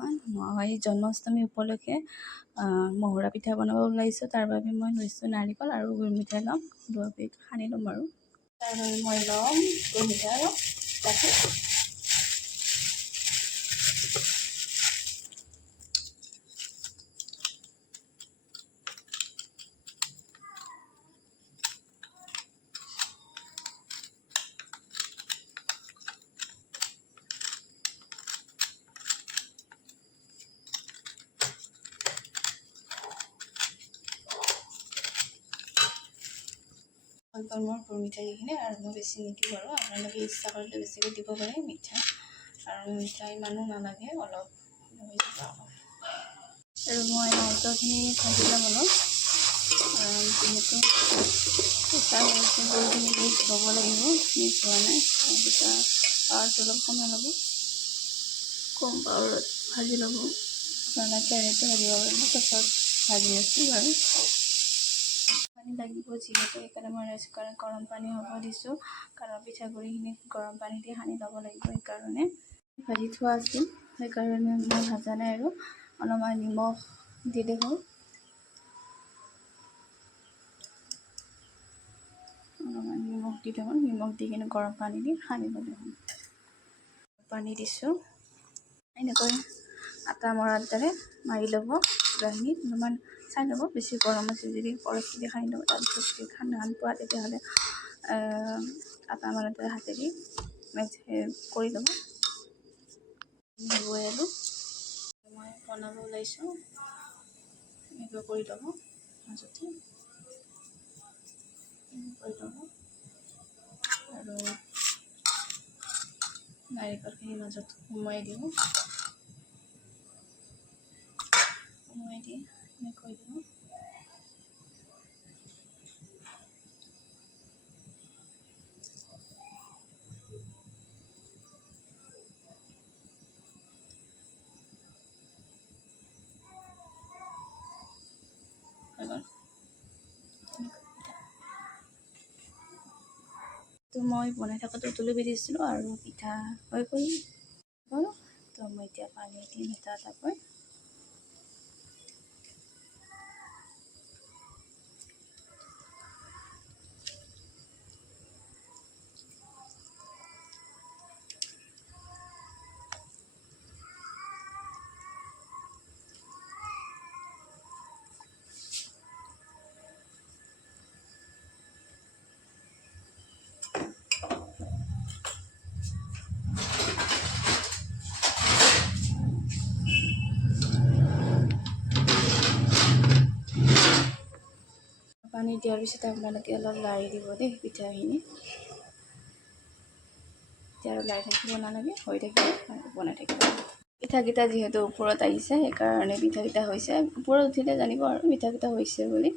Everyone, মই জন্মাষ্টমী উপলক্ষে মহুৰা পিঠা বনাব ওলাইছোঁ। তাৰ বাবে মই লৈছোঁ নাৰিকল আৰু গুৰ মিঠাই ল'ম, দুয়োবিধ সানি ল'ম আৰু তাৰ বাবে মই ল'ম গুৰ মিঠাই আৰু গাখীৰ। মোৰ গুৰ মিঠাইখিনি আৰু মই বেছি নিদিওঁ আৰু আপোনালোকে ইচ্ছা কৰিলে বেছিকৈ দিব পাৰে মিঠা, আৰু মিঠা ইমানো নালাগে, অলপ হৈ যাব আৰু মই নাৰিকলখিনি ভাজি ল'ম অলপ, যিহেতু কেঁচা হৈছে গুৰখিনি মিক্স হ'ব লাগিব, মিক্স হোৱা নাই তেতিয়া পাৱাৰটো অলপ কমাই ল'ব, কম পাৱাৰত ভাজি ল'ব। আপোনালোকে কেৰাহীটো ভাজিব পাৰিব, পাছত ভাজি আছোঁ বাৰু। পানী লাগিব যিহেতু, সেইকাৰণে মই ৰাইচ কুকাৰত গৰম পানী হ'ব দিছোঁ, কাৰণ পিঠাগুড়িখিনি গৰম পানী দি সানি ল'ব লাগিব। সেইকাৰণে ভাজি থোৱা আছিল, সেইকাৰণে মই ভাজা নাই আৰু অলপমান নিমখ দিলে হ'ল, অলপমান নিমখ দিলে হ'ল, নিমখ দি কিনে গৰম পানী দি সানি ল'লে হ'ল। পানী দিছোঁ, এনেকৈ আটা মৰাৰ দৰে মাৰি ল'ব পুৰাখিনি, অলপমান চাই ল'ব, বেছি গৰম আছে যদি পৰঠখিনি সানি ল'ব। তাৰপিছত যদি ঠাণ্ডা পোৱা তেতিয়াহ'লে আটা মৰাৰ দৰে হাতেদি কৰি ল'ব। হ'বই আৰু মই বনাব ওলাইছোঁ, এনেকৈ কৰি ল'ব, মাজতে কৰি ল'ব আৰু নাৰিকলখিনি মাজত সোমোৱাই দিব, সোমোৱাই দি এনেকৈ দিব। তো মই বনাই থকাটো তুলি দিছিলোঁ আৰু পিঠা হৈ গ'ল, তো মই এতিয়া পানী দিম এটা এটাকৈ। পানী দিয়াৰ পিছত আপোনালোকে অলপ লাৰি দিব দেই পিঠাখিনি, এতিয়া আৰু লাৰি থাকিব নালাগে, হৈ থাকিব বনাই থাকিব। পিঠাকেইটা যিহেতু ওপৰত আহিছে, সেইকাৰণে পিঠাকেইটা হৈছে, ওপৰত উঠিলে জানিব আৰু পিঠাকেইটা হৈছে বুলি।